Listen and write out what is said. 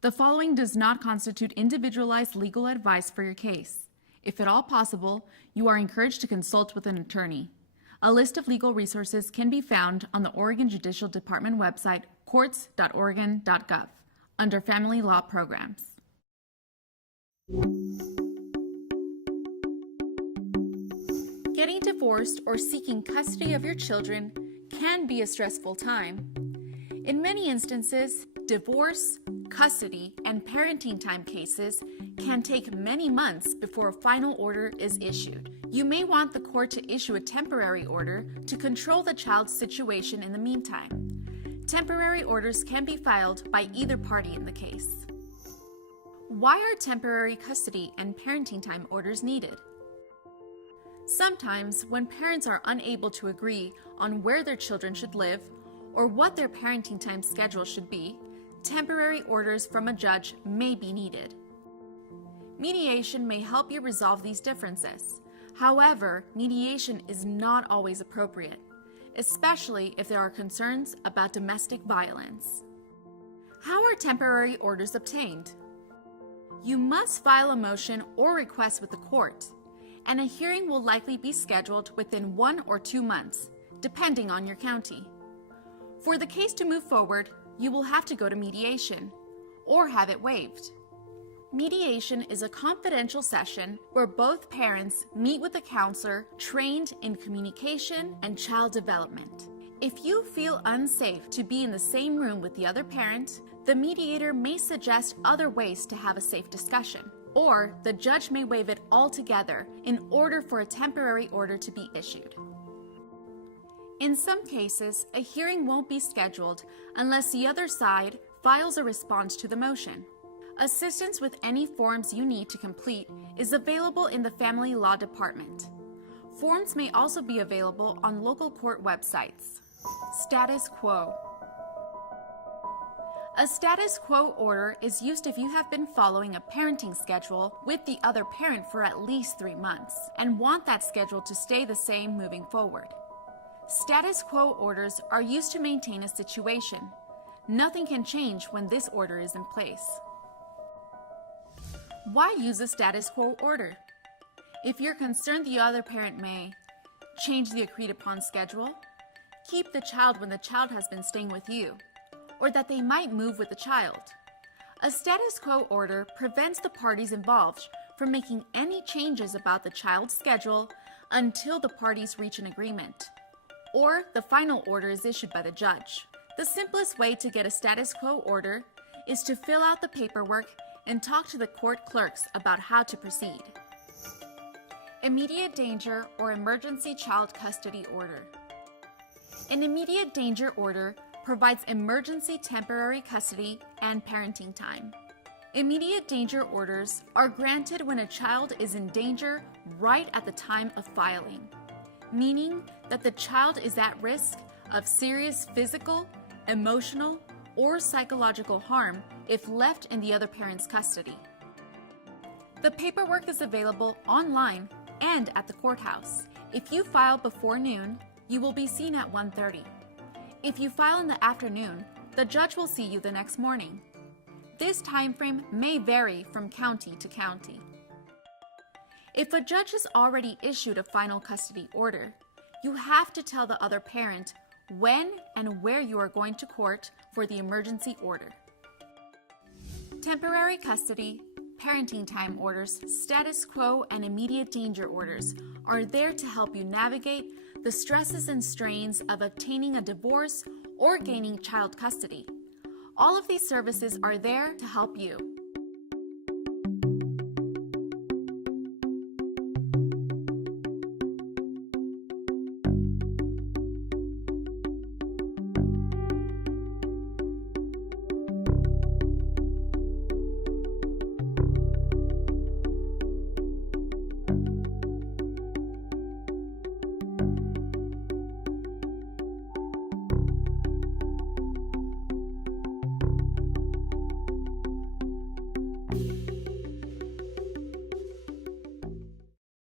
The following does not constitute individualized legal advice for your case. If at all possible, you are encouraged to consult with an attorney. A list of legal resources can be found on the Oregon Judicial Department website, courts.oregon.gov, under Family Law Programs. Getting divorced or seeking custody of your children can be a stressful time. In many instances, divorce, custody, and parenting time cases can take many months before a final order is issued. You may want the court to issue a temporary order to control the child's situation in the meantime. Temporary orders can be filed by either party in the case. Why are temporary custody and parenting time orders needed? Sometimes, when parents are unable to agree on where their children should live or what their parenting time schedule should be, temporary orders from a judge may be needed. Mediation may help you resolve these differences. However, mediation is not always appropriate, especially if there are concerns about domestic violence. How are temporary orders obtained? You must file a motion or request with the court, and a hearing will likely be scheduled within 1 or 2 months, depending on your county. For the case to move forward, you will have to go to mediation or have it waived. Mediation is a confidential session where both parents meet with a counselor trained in communication and child development. If you feel unsafe to be in the same room with the other parent, the mediator may suggest other ways to have a safe discussion, or the judge may waive it altogether in order for a temporary order to be issued. In some cases, a hearing won't be scheduled unless the other side files a response to the motion. Assistance with any forms you need to complete is available in the Family Law Department. Forms may also be available on local court websites. Status quo. A status quo order is used if you have been following a parenting schedule with the other parent for at least 3 months and want that schedule to stay the same moving forward. Status quo orders are used to maintain a situation. Nothing can change when this order is in place. Why use a status quo order? If you're concerned the other parent may change the agreed upon schedule, keep the child when the child has been staying with you, or that they might move with the child. A status quo order prevents the parties involved from making any changes about the child's schedule until the parties reach an agreement, or the final order is issued by the judge. The simplest way to get a status quo order is to fill out the paperwork and talk to the court clerks about how to proceed. Immediate danger or emergency child custody order. An immediate danger order provides emergency temporary custody and parenting time. Immediate danger orders are granted when a child is in danger right at the time of filing, meaning that the child is at risk of serious physical, emotional, or psychological harm if left in the other parent's custody. The paperwork is available online and at the courthouse. If you file before noon, you will be seen at 1:30. If you file in the afternoon, the judge will see you the next morning. This time frame may vary from county to county. If a judge has already issued a final custody order, you have to tell the other parent when and where you are going to court for the emergency order. Temporary custody, parenting time orders, status quo, and immediate danger orders are there to help you navigate the stresses and strains of obtaining a divorce or gaining child custody. All of these services are there to help you.